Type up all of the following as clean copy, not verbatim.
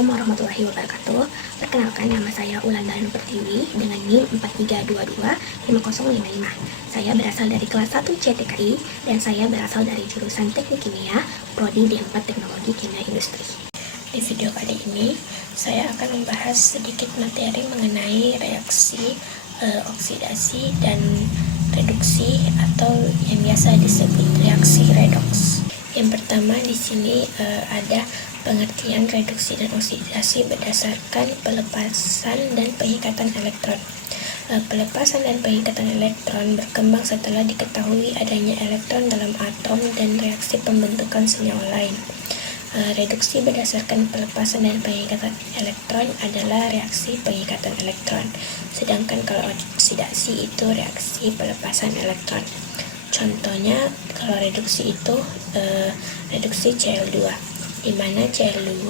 Assalamualaikum warahmatullahi wabarakatuh. Perkenalkan, nama saya Wulandari Pertiwi dengan NIM 43225055. Saya berasal dari kelas 1 CTKI dan saya berasal dari jurusan Teknik Kimia, Prodi D4 Teknologi Kimia Industri. Di video kali ini, saya akan membahas sedikit materi mengenai reaksi oksidasi dan reduksi atau yang biasa disebut reaksi redoks. Yang pertama di sini ada pengertian reduksi dan oksidasi berdasarkan pelepasan dan pengikatan elektron. Pelepasan dan pengikatan elektron berkembang setelah diketahui adanya elektron dalam atom dan reaksi pembentukan senyawa lain. Reduksi berdasarkan pelepasan dan pengikatan elektron adalah reaksi pengikatan elektron, sedangkan kalau oksidasi itu reaksi pelepasan elektron. Contohnya kalau reduksi itu reduksi Cl2, di mana Cl2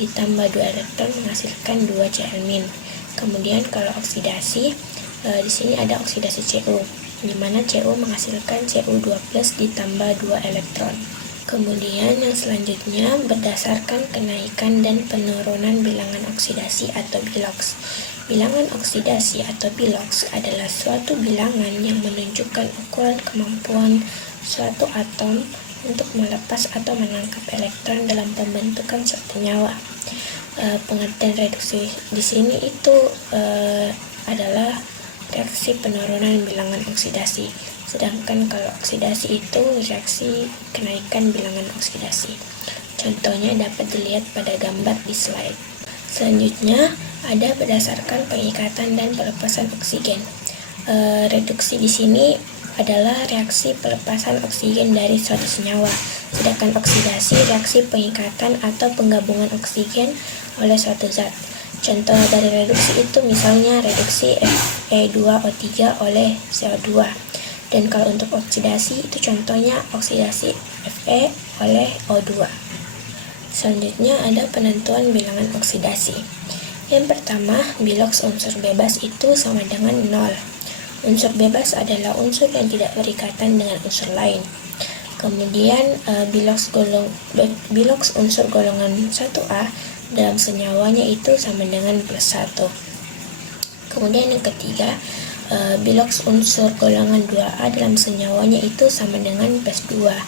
ditambah 2 elektron menghasilkan 2 Cl-. Kemudian kalau oksidasi, di sini ada oksidasi Cu, di mana Cu menghasilkan Cu2+ ditambah 2 elektron. Kemudian yang selanjutnya berdasarkan kenaikan dan penurunan bilangan oksidasi atau biloks. Bilangan oksidasi atau biloks adalah suatu bilangan yang menunjukkan ukuran kemampuan suatu atom untuk melepas atau menangkap elektron dalam pembentukan suatu senyawa. Pengertian reduksi di sini itu adalah reaksi penurunan bilangan oksidasi. Sedangkan kalau oksidasi itu reaksi kenaikan bilangan oksidasi. Contohnya dapat dilihat pada gambar di slide. Selanjutnya ada berdasarkan pengikatan dan pelepasan oksigen. Reduksi di sini adalah reaksi pelepasan oksigen dari suatu senyawa. Sedangkan oksidasi reaksi pengikatan atau penggabungan oksigen oleh suatu zat. Contoh dari reduksi itu misalnya reduksi Fe2O3 oleh CO2. Dan kalau untuk oksidasi itu contohnya oksidasi Fe oleh O2. Selanjutnya ada penentuan bilangan oksidasi. Yang pertama, biloks unsur bebas itu sama dengan 0. Unsur bebas adalah unsur yang tidak berikatan dengan unsur lain. Kemudian biloks unsur golongan 1A dalam senyawanya itu sama dengan +1. Kemudian yang ketiga, biloks unsur golongan 2A dalam senyawanya itu sama dengan +2.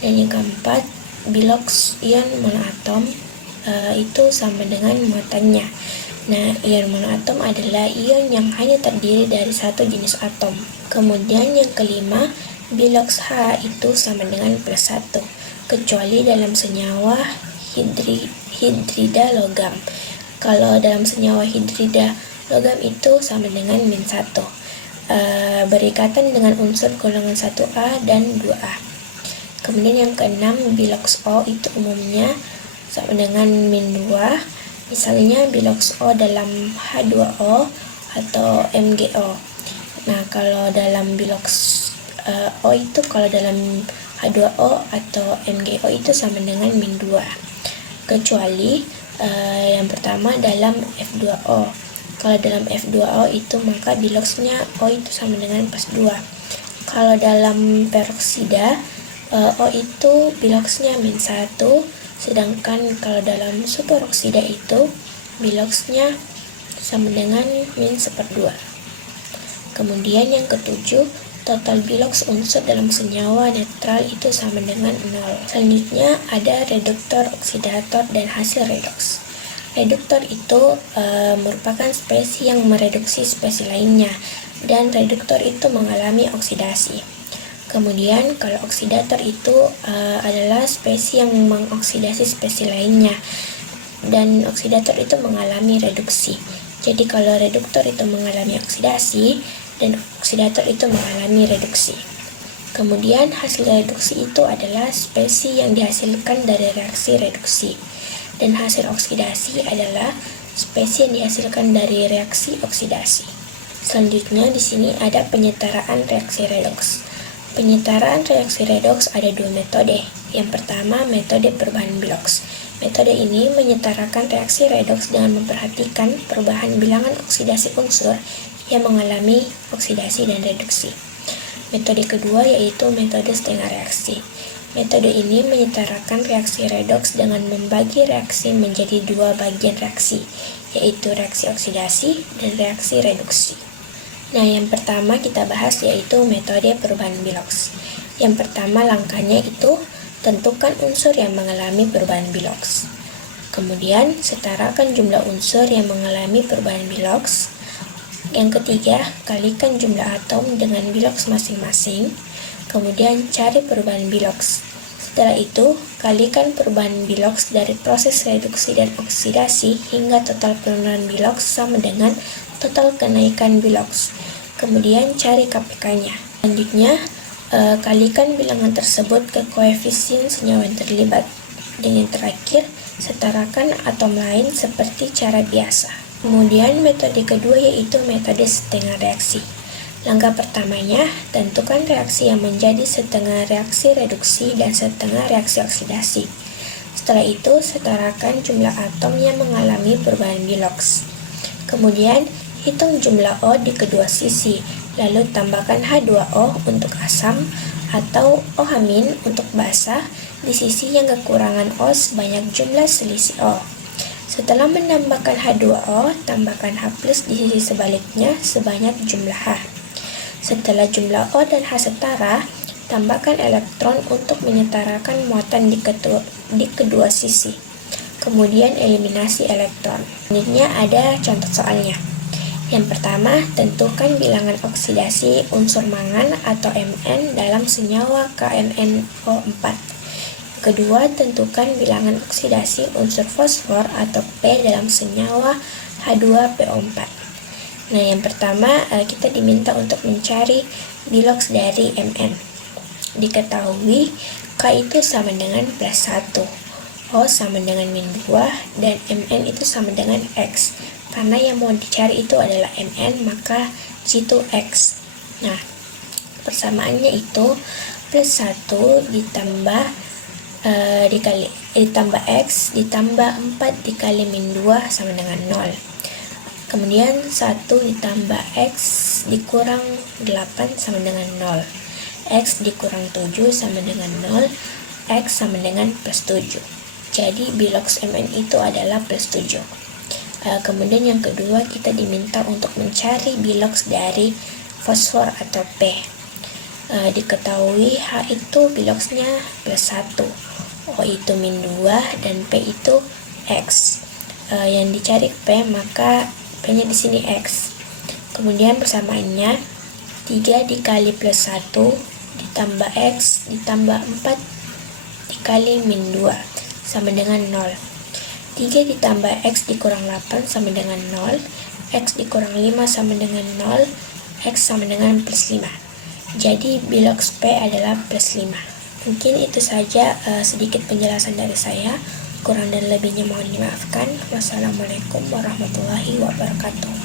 Dan yang keempat, biloks ion monoatom itu sama dengan muatannya. Nah, ion monoatom adalah ion yang hanya terdiri dari satu jenis atom. Kemudian yang kelima, biloks H itu sama dengan +1, kecuali dalam senyawa hidrida logam. Kalau dalam senyawa hidrida logam itu sama dengan -1. Berikatan dengan unsur golongan 1A dan 2A. Kemudian yang keenam, biloks O itu umumnya sama dengan -2. Misalnya biloks O dalam H2O atau MgO. Nah, kalau dalam biloks O itu kalau dalam H2O atau MgO itu sama dengan -2. Kecuali yang pertama dalam F2O. Kalau dalam F2O itu maka biloksnya O itu sama dengan +2. Kalau dalam peroksida O itu biloksnya -1, sedangkan kalau dalam superoksida itu biloksnya sama dengan -1/2. Kemudian yang ketujuh, total biloks unsur dalam senyawa netral itu sama dengan 0. Selanjutnya ada reduktor, oksidator, dan hasil redoks. Reduktor itu merupakan spesies yang mereduksi spesies lainnya, dan reduktor itu mengalami oksidasi. Kemudian kalau oksidator itu adalah spesies yang mengoksidasi spesies lainnya, dan oksidator itu mengalami reduksi. Jadi kalau reduktor itu mengalami oksidasi dan oksidator itu mengalami reduksi. Kemudian hasil reduksi itu adalah spesies yang dihasilkan dari reaksi reduksi, dan hasil oksidasi adalah spesies yang dihasilkan dari reaksi oksidasi. Selanjutnya di sini ada penyetaraan reaksi redoks. Penyetaraan reaksi redoks ada 2 metode. Yang pertama, metode perubahan biloks. Metode ini menyetarakan reaksi redoks dengan memperhatikan perubahan bilangan oksidasi unsur yang mengalami oksidasi dan reduksi. Metode kedua yaitu metode setengah reaksi. Metode ini menyetarakan reaksi redoks dengan membagi reaksi menjadi dua bagian reaksi, yaitu reaksi oksidasi dan reaksi reduksi. Nah, yang pertama kita bahas yaitu metode perubahan biloks. Yang pertama langkahnya itu tentukan unsur yang mengalami perubahan biloks. Kemudian setarakan jumlah unsur yang mengalami perubahan biloks. Yang ketiga, kalikan jumlah atom dengan biloks masing-masing. Kemudian cari perubahan biloks. Setelah itu, kalikan perubahan biloks dari proses reduksi dan oksidasi hingga total penurunan biloks sama dengan total kenaikan biloks. Kemudian cari KPK-nya. Selanjutnya, kalikan bilangan tersebut ke koefisien senyawa yang terlibat. Dan yang terakhir, setarakan atom lain seperti cara biasa. Kemudian metode kedua yaitu metode setengah reaksi. Langkah pertamanya, tentukan reaksi yang menjadi setengah reaksi reduksi dan setengah reaksi oksidasi. Setelah itu, setarakan jumlah atom yang mengalami perubahan biloks. Kemudian, hitung jumlah O di kedua sisi, lalu tambahkan H2O untuk asam atau OH- untuk basa di sisi yang kekurangan O sebanyak jumlah selisih O. Setelah menambahkan H2O, tambahkan H+ di sisi sebaliknya sebanyak jumlah H. Setelah jumlah O dan H setara, tambahkan elektron untuk menyetarakan muatan di kedua sisi. Kemudian eliminasi elektron. Selanjutnya ada contoh soalnya. Yang pertama, tentukan bilangan oksidasi unsur mangan atau Mn dalam senyawa KMnO4. Kedua, tentukan bilangan oksidasi unsur fosfor atau P dalam senyawa H2PO4. Nah, yang pertama kita diminta untuk mencari biloks dari Mn. Diketahui K itu sama dengan +1, O sama dengan -2, dan Mn itu sama dengan X. Karena yang mau dicari itu adalah Mn, maka G itu X. Nah, persamaannya itu +1 ditambah X ditambah 4 dikali -2 sama dengan 0. Kemudian 1 ditambah X dikurang 8 sama dengan 0. X dikurang 7 sama dengan 0. X sama dengan +7. Jadi biloks Mn itu adalah +7. Kemudian yang kedua kita diminta untuk mencari biloks dari fosfor atau P. Diketahui H itu biloksnya +1, O itu -2, dan P itu X. Yang dicari P, maka P-nya di sini X. Kemudian persamaannya 3 dikali +1 ditambah X ditambah 4 dikali -2 sama dengan 0. 3 ditambah X dikurang 8 sama dengan 0. X dikurang 5 sama dengan 0. X sama dengan +5. Jadi biloks P adalah +5. Mungkin itu saja sedikit penjelasan dari saya. Kurang dan lebihnya mohon dimaafkan. Wassalamualaikum warahmatullahi wabarakatuh.